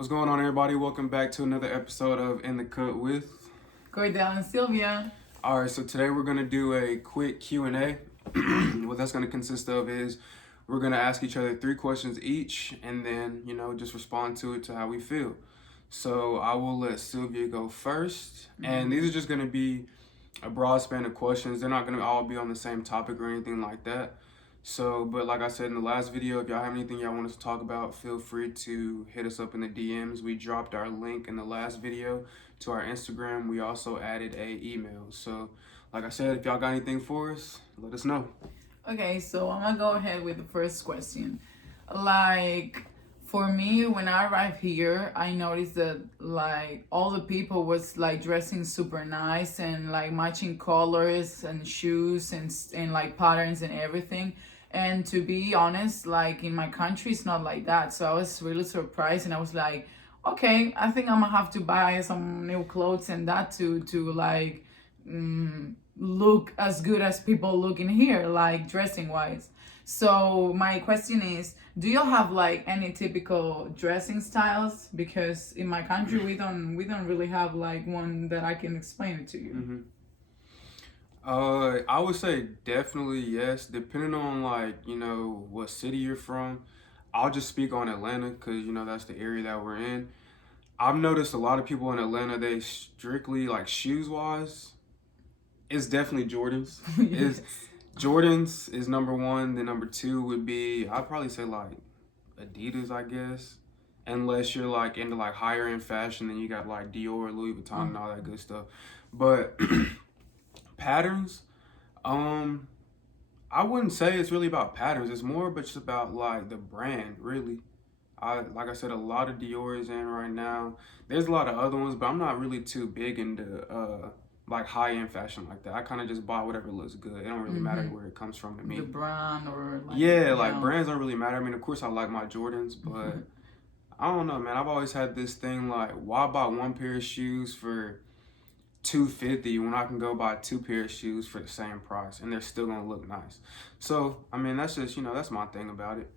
What's going on, everybody? Welcome back to another episode of In the Cut with Cordell and Sylvia. All right, so today we're gonna do a quick Q&A. What that's gonna consist of is we're gonna ask each other 3 questions each, and then just respond to it to how we feel. So I will let Sylvia go first, and these are just gonna be a broad span of questions. They're not gonna all be on the same topic or anything like that. So, but like I said in the last video, if y'all have anything y'all want us to talk about, feel free to hit us up in the DMs. We dropped our link in the last video to our Instagram. We also added a email. So, like I said, if y'all got anything for us, let us know. Okay, so I'm gonna go ahead with the first question. Like, for me, when I arrived here, I noticed that like all the people was like dressing super nice and like matching colors and shoes and like patterns and everything. And to be honest, like in my country, it's not like that. So I was really surprised, and I was like, okay, I think I'm gonna have to buy some new clothes and that to like look as good as people look in here, like dressing wise. So my question is, do you have like any typical dressing styles? Because in my country we don't really have like one that I can explain it to you. I would say definitely yes, depending on what city you're from. I'll just speak on Atlanta because that's the area that we're in. I've noticed a lot of people in Atlanta, they strictly like shoes wise. It's definitely Jordans. Is Jordans is number one. Then number two would be, I'd probably say like Adidas, I guess. Unless you're like into like higher end fashion, then you got like Dior, Louis Vuitton, and all that good stuff. But patterns, I wouldn't say it's really about patterns. It's more but just about like the brand, really. Like I said, a lot of Dior is in right now. There's a lot of other ones, but I'm not really too big into like high end fashion like that. I kind of just buy whatever looks good. It don't really matter where it comes from to me. The brand or like Yeah, like brands don't really matter. I mean, of course I like my Jordans, but I don't know, man. I've always had this thing like, why buy one pair of shoes for $250 when I can go buy 2 pair of shoes for the same price and they're still gonna look nice. So I mean, that's just that's my thing about it.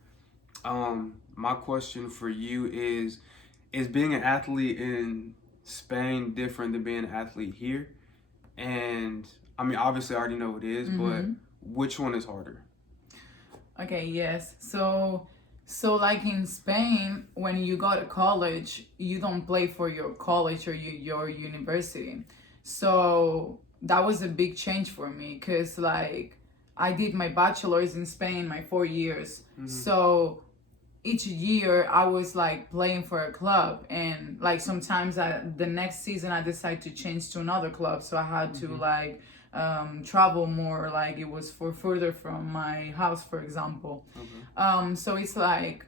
My question for you is being an athlete in Spain different than being an athlete here? And I mean, obviously I already know it is, but which one is harder? Okay, yes. So like in Spain, when you go to college, you don't play for your college or your university. So that was a big change for me because like I did my bachelor's in Spain, my 4 years. So each year I was like playing for a club, and like sometimes the next season I decided to change to another club, so I had to like travel more, like it was for further from my house, for example. So it's like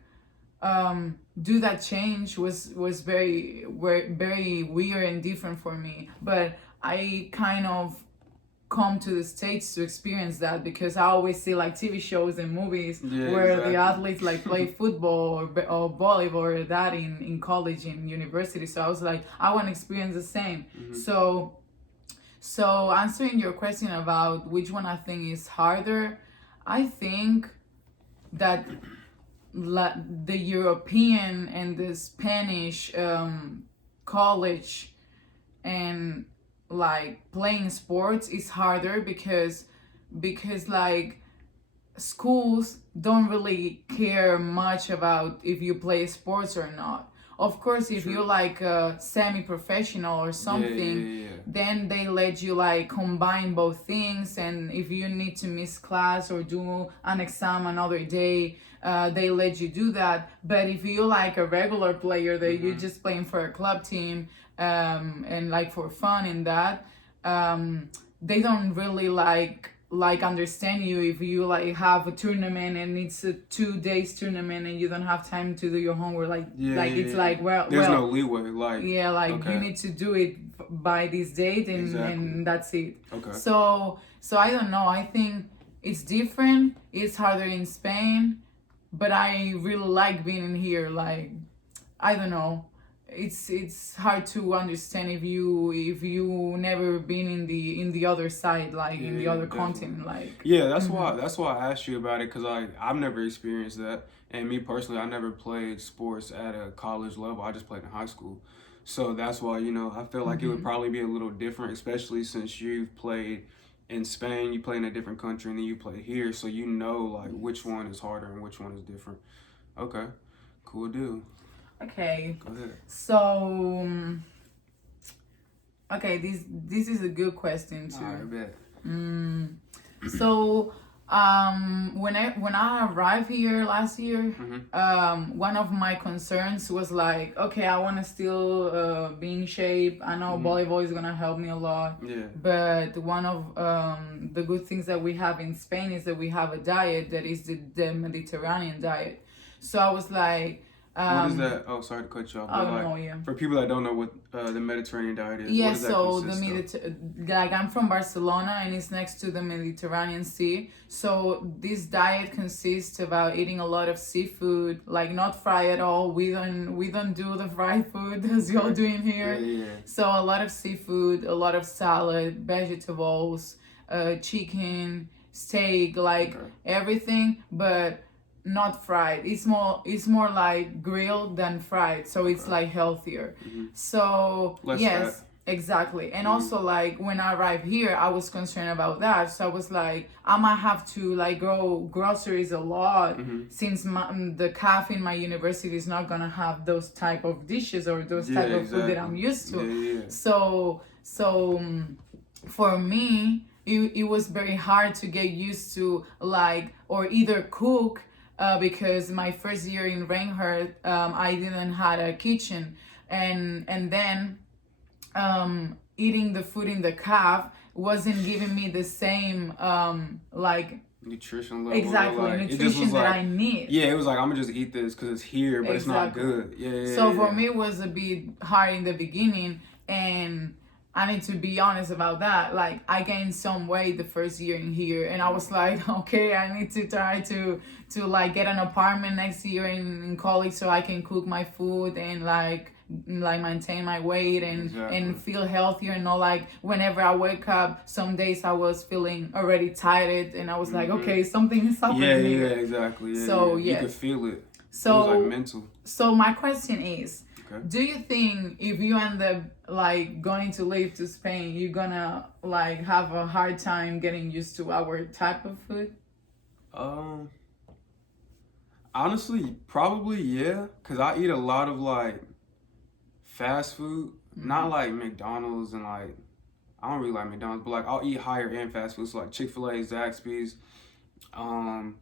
do that change was very weird and different for me, but I kind of come to the States to experience that because I always see like TV shows and movies where the athletes like play football or volleyball or that in college and university. So I was like, I want to experience the same. So answering your question about which one I think is harder, I think that the European and the Spanish college and like playing sports is harder because like schools don't really care much about if you play sports or not. Of course, if you're like a semi-professional or something, then they let you like combine both things. And if you need to miss class or do an exam another day, they let you do that. But if you're like a regular player that you're just playing for a club team and like for fun and that, they don't really like understand you if you like have a tournament and it's a 2 days tournament and you don't have time to do your homework, it's like there's no leeway, like you need to do it by this date and that's it. Okay. So I don't know, I think it's different, it's harder in Spain, but I really like being here. Like, I don't know, it's hard to understand if you never been in the other side, like in the Yeah, other definitely. continent, like. Yeah, Mhm. that's why I asked you about it, because I've never experienced that, and me personally, I never played sports at a college level. I just played in high school, so that's why, I feel like it would Mhm. probably be a little different, especially since you've played in Spain, you play in a different country, and then you play here, so you know like which Yes. one is harder and which one is different. Okay, cool deal. Okay. Go ahead. So okay, this is a good question All too. right, bet. Mm. So, when I arrived here last year, Mhm. one of my concerns was like, okay, I want to still be in shape. I know Mhm. volleyball is gonna help me a lot, Yeah. but one of the good things that we have in Spain is that we have a diet that is the Mediterranean diet. So I was like, What is um, that? Oh, sorry to cut you off, but oh like no, yeah. for people that don't know what the Mediterranean diet is, what Yeah, does that so consist of? like I'm from Barcelona and it's next to the Mediterranean Sea. So this diet consists about eating a lot of seafood, like not fry at all. We don't do the fried food as you're Okay. doing Yeah, here. yeah, So a lot of seafood, a lot of salad, vegetables, chicken, steak, yeah. like Okay. everything, but not fried. It's more like grilled than fried, so it's Okay. like healthier. Hmm. So Less fat. yes, exactly. And Hmm. also like when I arrived here, I was concerned about that. So I was like, I might have to like go groceries a lot Hmm. since the cafe in my university is not gonna have those type of dishes or those Yeah, type of food that exactly. I'm used Yeah, to. yeah. So for me, it was very hard to get used to like or either cook because my first year in Reinhardt, I didn't had a kitchen, and then eating the food in the caf wasn't giving me the same like Nutrition level, or exactly like it just was nutrition that like, I need. yeah, it was like I'm gonna just eat this because it's here, but it's not Exactly. good. Yeah, yeah, So yeah. for me, it was a bit hard in the beginning, and I need to be honest about that. Like I gained some weight the first year in here, and I was like, okay, I need to try to like get an apartment next year in college so I can cook my food and like maintain my weight Exactly. and feel healthier and not like whenever I wake up some days I was feeling already tired and I was like, Hmm. okay, something is Yeah, happening yeah, here. exactly. Yeah, So yeah. You could yes. feel it. It was like So mental. so my question is, Okay. do you think if you end up like going to live to Spain, you're gonna like have a hard time getting used to our type of food? Um, Honestly, probably yeah, cause I eat a lot of like fast food, not Mm-hmm. like McDonald's and like I don't really like McDonald's, but like I'll eat higher end fast foods like Chick-fil-A, Zaxby's, um,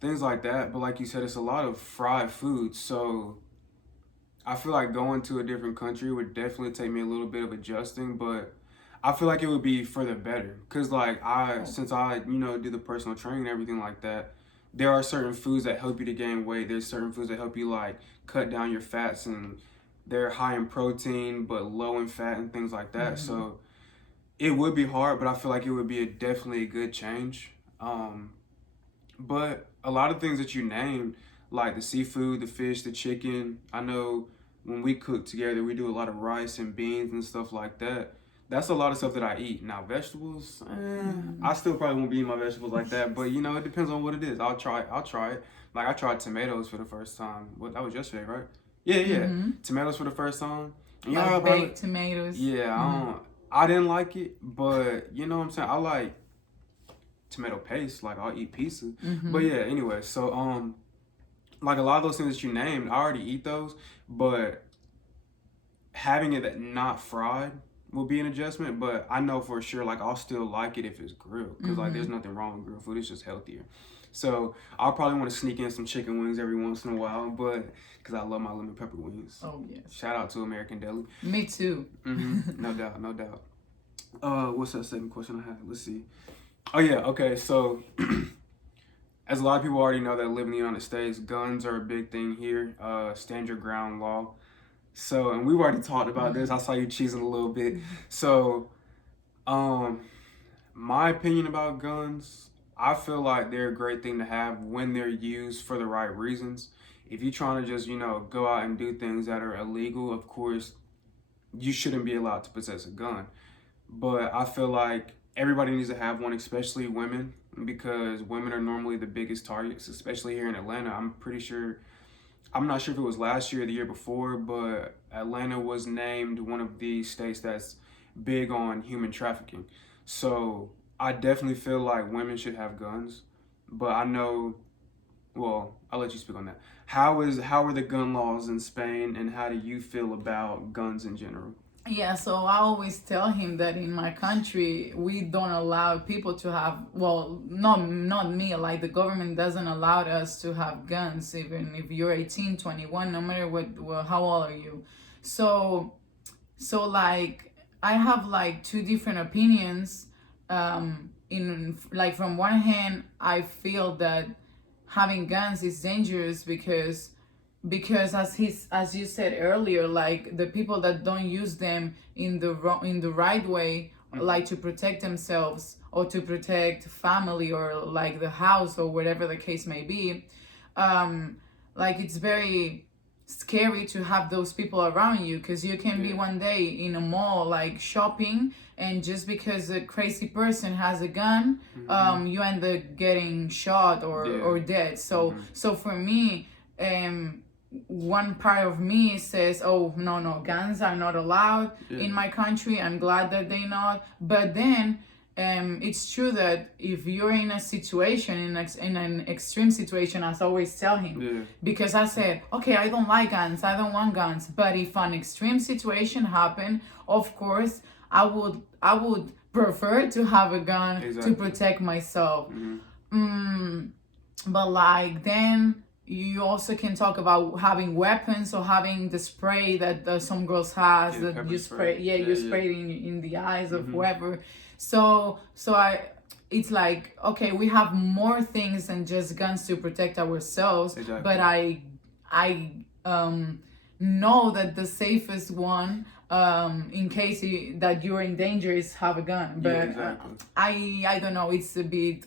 things like that. But like you said, it's a lot of fried food, so I feel like going to a different country would definitely take me a little bit of adjusting, but I feel like it would be for the better. Cause like Oh. since I do the personal training and everything like that, there are certain foods that help you to gain weight. There's certain foods that help you like cut down your fats, and they're high in protein but low in fat and things like that. Mm-hmm. So it would be hard, but I feel like it would be definitely a good change. But a lot of things that you named, like the seafood, the fish, the chicken, I know when we cook together, we do a lot of rice and beans and stuff like that. That's a lot of stuff that I eat. Now, vegetables, Mm-hmm. I still probably won't be eating my vegetables like that, but it depends on what it is. I'll try it. Like I tried tomatoes for the first time. What that was yesterday, right? Yeah, yeah. Mm-hmm. Tomatoes for the first time. Yeah, Like probably. baked tomatoes. Yeah, Mm-hmm. I didn't like it, but you know what I'm saying? I like tomato paste. Like I'll eat pizza. But Mm-hmm. yeah, anyway, so like a lot of those things that you named, I already eat those, but having it not fried will be an adjustment. But I know for sure, like I'll still like it if it's grilled, because like Mm-hmm. there's nothing wrong with grilled food. It's just healthier. So I'll probably want to sneak in some chicken wings every once in a while, but because I love my lemon pepper wings. Oh yes. Shout out to American Deli. Me too. No doubt, no doubt. What's that second question I had? Let's see. Oh yeah, okay. So as a lot of people already know that live in the United States, guns are a big thing here. Stand your ground law. So, and we've already talked about this. Mm-hmm. I saw you cheesing a little bit. So, um, my opinion about guns, I feel like they're a great thing to have when they're used for the right reasons. if you're trying to just, go out and do things that are illegal, of course, you shouldn't be allowed to possess a gun. But I feel like everybody needs to have one, especially women, because women are normally the biggest targets, especially here in Atlanta. I'm not sure if it was last year or the year before, but Atlanta was named one of the states that's big on human trafficking. So I definitely feel like women should have guns, but I know, well, I'll let you speak on that. How are the gun laws in Spain, and how do you feel about guns in general? Yeah, so I always tell him that in my country we don't allow people to have, well, not me, like the government doesn't allow us to have guns even if you're 18, 21, no matter what, well, how old are you. So like I have like two different opinions. In like from one hand, I feel that having guns is dangerous because as you said earlier, like the people that don't use them in the right way, like to protect themselves or to protect family or like the house or whatever the case may be, like it's very scary to have those people around you, because you can be one day in a mall like shopping, and just because a crazy person has a gun, you end up getting shot or dead. So for me, one part of me says, oh, no, guns are not allowed in my country. I'm glad that they're not. But then it's true that if you're in a situation, in an extreme situation, as I always tell him, because I said, okay, I don't like guns, I don't want guns, but if an extreme situation happened, of course, I would prefer to have a gun to protect myself. But like then you also can talk about having weapons or having the spray that some girls has that you spray you spray it in the eyes of whoever. So it's like, okay, we have more things than just guns to protect ourselves. But I know that the safest one, in case that you're in danger, is have a gun. But I don't know, it's a bit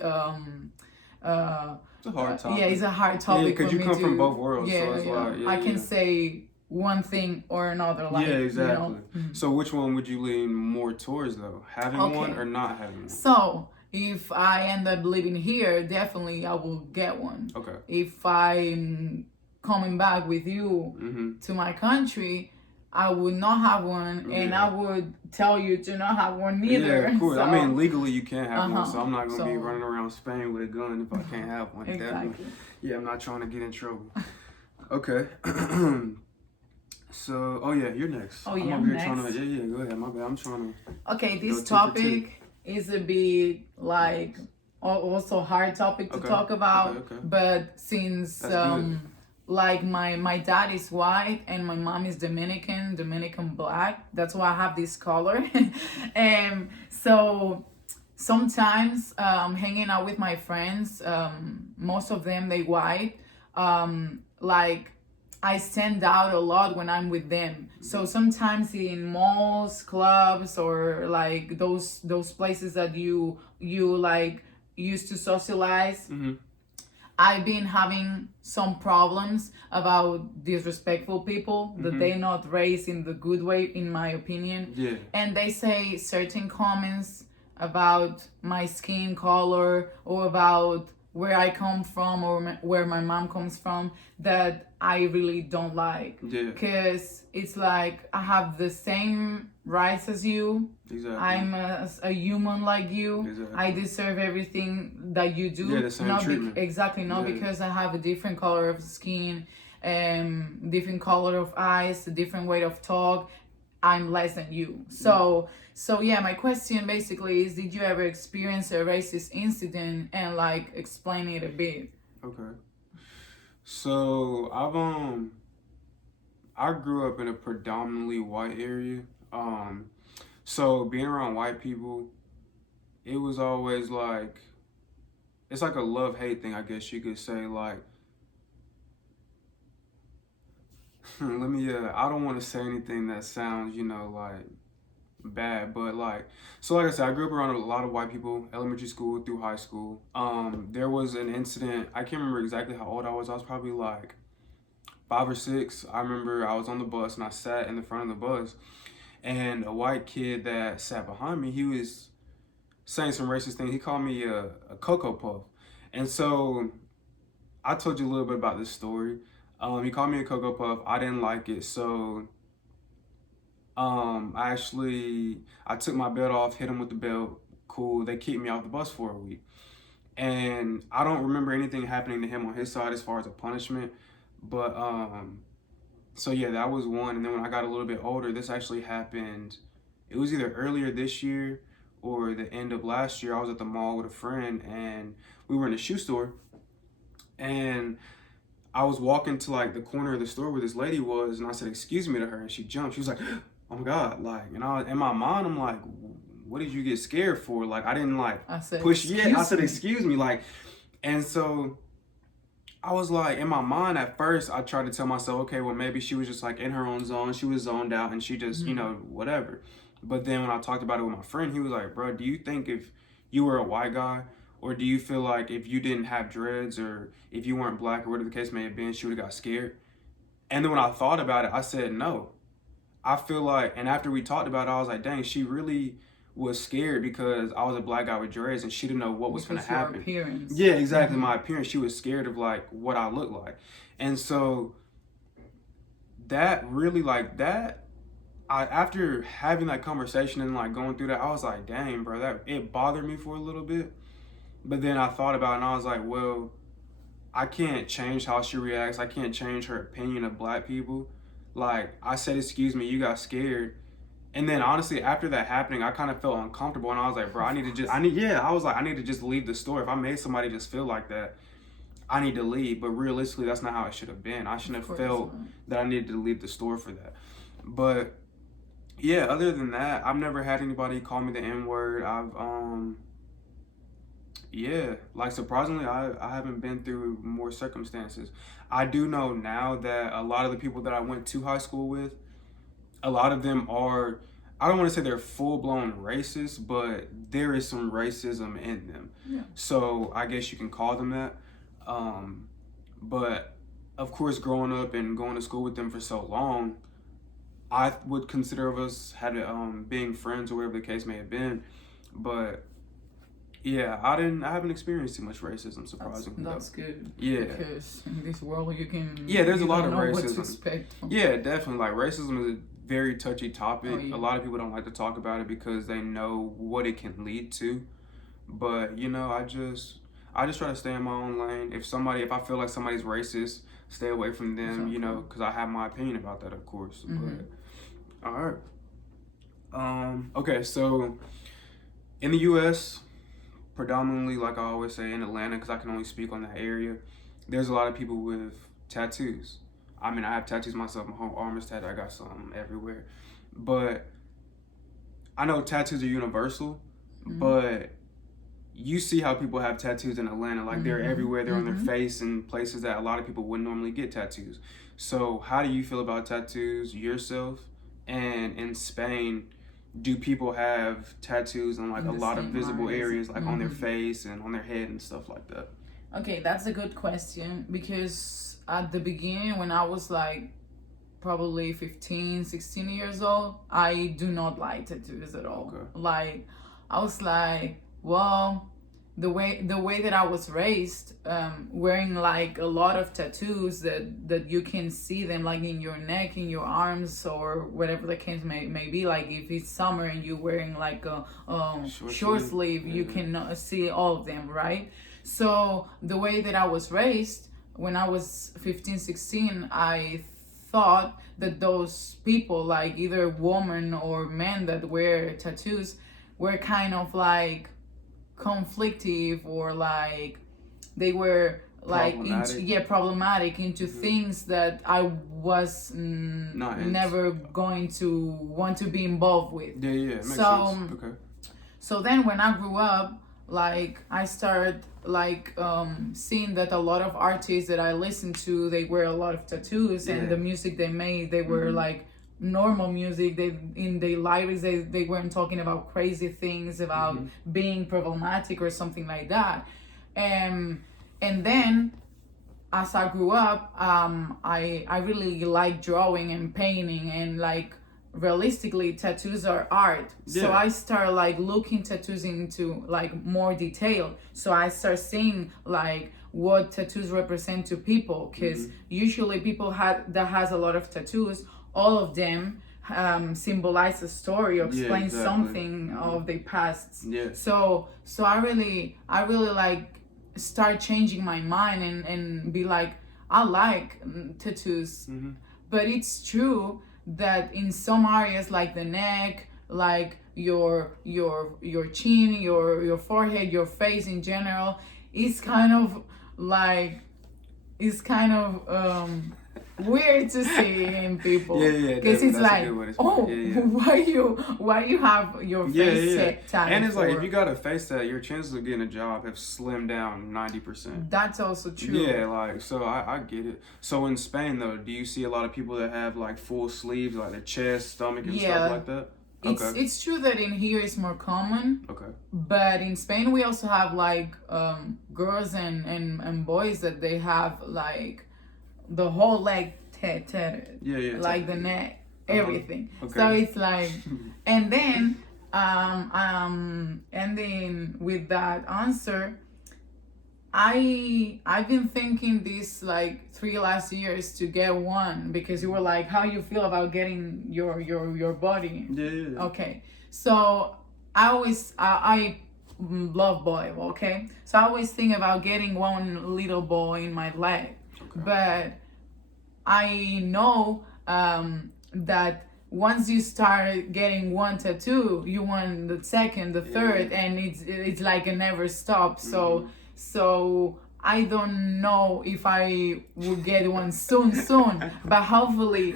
it's a hard topic. Yeah, it's a hard topic because for you me come to, from both worlds. Yeah, so it's like, I can say one thing or another. Like, exactly. So which one would you lean more towards though? Having one or not having one? So if I end up living here, definitely I will get one. Okay. If I'm coming back with you to my country, I would not have one, and I would tell you to not have one either. Yeah, of course. So, I mean, legally you can't have one, so I'm not going to be running around Spain with a gun if I can't have one. Exactly. Yeah, I'm not trying to get in trouble. Okay. So, you're next. Oh, yeah, I'm over here next. trying to, go ahead. My bad. I'm trying to. Okay, this topic is a bit like also hard topic to talk about, but since like my dad is white and my mom is Dominican black, that's why I have this color. And so sometimes hanging out with my friends, most of them they white, like I stand out a lot when I'm with them. So sometimes in malls, clubs, or like those places that you like used to socialize, I've been having some problems about disrespectful people that they're not raised in the good way, in my opinion. Yeah. And they say certain comments about my skin color or about where I come from or where my mom comes from that I really don't like. Yeah. Because it's like I have the same rights as you. Exactly. I'm a human like you. Exactly. I deserve everything that you do. Yeah, the same treatment. Exactly. Not because I have a different color of skin, different color of eyes, a different way of talk, I'm less than you. So yeah, my question basically is, did you ever experience a racist incident, and like explain it a bit? Okay. So I grew up in a predominantly white area. So being around white people, it was always like, it's like a love-hate thing, I guess you could say. Like, I don't want to say anything that sounds, like bad, but like I said, I grew up around a lot of white people, elementary school through high school. There was an incident, I can't remember exactly how old I was probably like 5 or 6. I remember I was on the bus and I sat in the front of the bus, and a white kid that sat behind me, he was saying some racist things. He called me a Cocoa Puff. And so I told you a little bit about this story. He called me a Cocoa Puff. I didn't like it. So I took my belt off, hit him with the belt. Cool. They kicked me off the bus for a week. And I don't remember anything happening to him on his side as far as a punishment. But so yeah, that was one. And then when I got a little bit older, this actually happened. It was either earlier this year or the end of last year. I was at the mall with a friend and we were in a shoe store, and I was walking to like the corner of the store where this lady was, and I said, "Excuse me," to her, and she jumped. She was like, "Oh my God," like, and in my mind, I'm like, "What did you get scared for?" Like, I didn't like push. Yeah, I said, "Excuse me," like, and so I was like, in my mind at first, I tried to tell myself, okay, well, maybe she was just like in her own zone. She was zoned out and she just, whatever. But then when I talked about it with my friend, he was like, bro, do you think if you were a white guy, or do you feel like if you didn't have dreads or if you weren't black or whatever the case may have been, she would have got scared? And then when I thought about it, I said, no. I feel like, and after we talked about it, I was like, dang, she really was scared because I was a black guy with dreads and she didn't know what was going to happen. Appearance. Yeah, exactly. My appearance. She was scared of like what I look like. And so that really after having that conversation and like going through that, I was like, dang, bro, that it bothered me for a little bit. But then I thought about it and I was like, well, I can't change how she reacts. I can't change her opinion of black people. Like, I said, excuse me, you got scared. And then honestly, after that happening, I kind of felt uncomfortable, and I was like, bro, I need to just leave the store. If I made somebody just feel like that, I need to leave. But realistically, that's not how it should have been. I shouldn't have felt that I needed to leave the store for that. But yeah, other than that, I've never had anybody call me the N-word. Surprisingly, I haven't been through more circumstances. I do know now that a lot of the people that I went to high school with, a lot of them are, I don't want to say they're full-blown racist, but there is some racism in them. Yeah. So I guess you can call them that. But of course, growing up and going to school with them for so long, I would consider us being friends or whatever the case may have been. But yeah, I haven't experienced too much racism, surprisingly. That's good. Yeah. Because in this world there's a lot of racism. What to expect. Yeah, definitely. Like, racism is a very touchy topic. Oh, yeah. A lot of people don't like to talk about it because they know what it can lead to. But, I just try to stay in my own lane. If I feel like somebody's racist, stay away from them, because I have my opinion about that, of course. Mm-hmm. But, all right. Okay, so in the U.S., predominantly, like I always say, in Atlanta, because I can only speak on that area, there's a lot of people with tattoos. I mean, I have tattoos myself. My whole arm is tattooed. I got some everywhere. But I know tattoos are universal, but you see how people have tattoos in Atlanta. Like, they're everywhere. They're on their face and places that a lot of people wouldn't normally get tattoos. So how do you feel about tattoos yourself? And in Spain, do people have tattoos on like a lot of visible areas, like on their face and on their head and stuff like that? Okay, that's a good question, because at the beginning, when I was like probably 15, 16 years old, I do not like tattoos at all. Okay. Like, I was like, well, the way that I was raised, wearing like a lot of tattoos that you can see them like in your neck, in your arms, or whatever the case may be. Like, if it's summer and you're wearing like a short sleeve, you can see all of them, right? So the way that I was raised, when I was 15, 16, I thought that those people, like either women or men that wear tattoos, were kind of like conflictive, or like they were like problematic into things that I was never going to want to be involved with. Yeah, it makes sense. Okay. So then when I grew up, like, I started like seeing that a lot of artists that I listened to, they wear a lot of tattoos, and the music they made, they were like normal music. They, in their lyrics, they weren't talking about crazy things about being problematic or something like that. And then as I grew up, I really like drawing and painting, and like realistically tattoos are art. So Yeah. I start like looking tattoos into like more detail. So I start seeing like what tattoos represent to people, because usually people that has a lot of tattoos, all of them symbolize a story or Yeah, explain exactly. something of their past. Yeah. So I really like start changing my mind and be like, I like tattoos. But it's true that in some areas like the neck, like your chin, your forehead, your face in general, is kind of like, it's kind of weird to see in people. Yeah, Because definitely. it's That's a like, good way to explain oh, it. Yeah. why you have your Yeah, face yeah. tatted And it's like, for? if you got a face tat, your chances of getting a job have slimmed down 90%. That's also true. Yeah, like, so I get it. So in Spain, though, do you see a lot of people that have like full sleeves, like the chest, stomach, and Yeah. stuff like that? Okay. It's true that in here it's more common, Okay. but in Spain we also have like girls and boys that they have like the whole leg tatted, Yeah, like the neck, everything. Okay. So it's like, and then ending with that answer, I've been thinking this like 3 last years to get one, because you were like, how you feel about getting your body? Yeah. Okay, so I always I love boy. Okay, so I always think about getting one little boy in my leg, but I know that once you start getting one tattoo, you want the second, the third, and it's like a never stop. So I don't know if I will get one soon, but hopefully,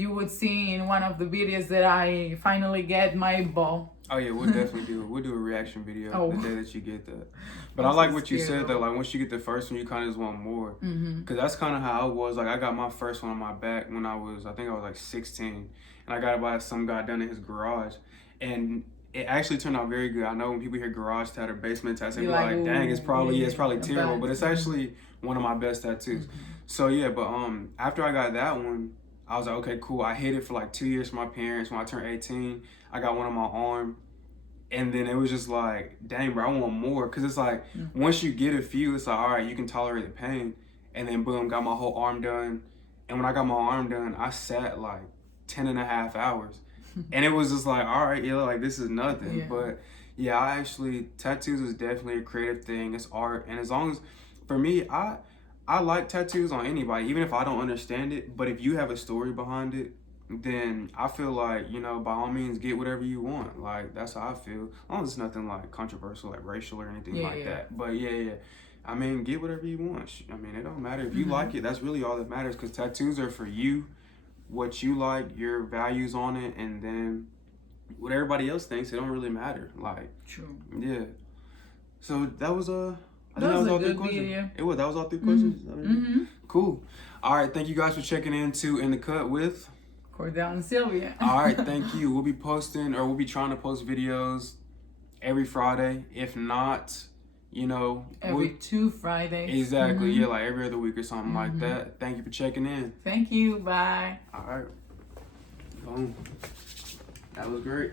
you would see in one of the videos that I finally get my ball. Oh yeah, we'll definitely do it. We'll do a reaction video the day that you get that. But I I'm like so what you scared, said though. though. Like once you get the first one, you kind of just want more. Cause that's kind of how I was. Like I got my first one on my back when I think I was like 16, and I got it by some guy done in his garage, and it actually turned out very good. I know when people hear garage tat or basement tats, they be like, "Dang, it's probably terrible," but it's actually one of my best tattoos. So yeah, but after I got that one, I was like, okay, cool. I hid it for like 2 years from my parents. When I turned 18, I got one on my arm. And then it was just like, dang, bro, I want more. Because it's like, once you get a few, it's like, all right, you can tolerate the pain. And then, boom, got my whole arm done. And when I got my arm done, I sat like 10 and a half hours. And it was just like, all right, yeah, like, this is nothing. Yeah. But, yeah, tattoos is definitely a creative thing. It's art. And as long as, for me, I like tattoos on anybody, even if I don't understand it. But if you have a story behind it, then I feel like, by all means, get whatever you want. Like, that's how I feel. As long as it's nothing, like, controversial, like, racial or anything that. But, yeah. I mean, get whatever you want. I mean, it don't matter. If you like it, that's really all that matters. Because tattoos are for you, what you like, your values on it. And then what everybody else thinks, it don't really matter. Like, True. Yeah. So, that was That was a all 3 good questions. video. That was all 3 questions? Cool. All right, thank you guys for checking in to In the Cut with Cordell and Sylvia. All right, thank you. We'll be we'll be trying to post videos every Friday. If not, every 2 Fridays. Exactly, yeah, like every other week or something like that. Thank you for checking in. Thank you. Bye. All right. Boom. That was great.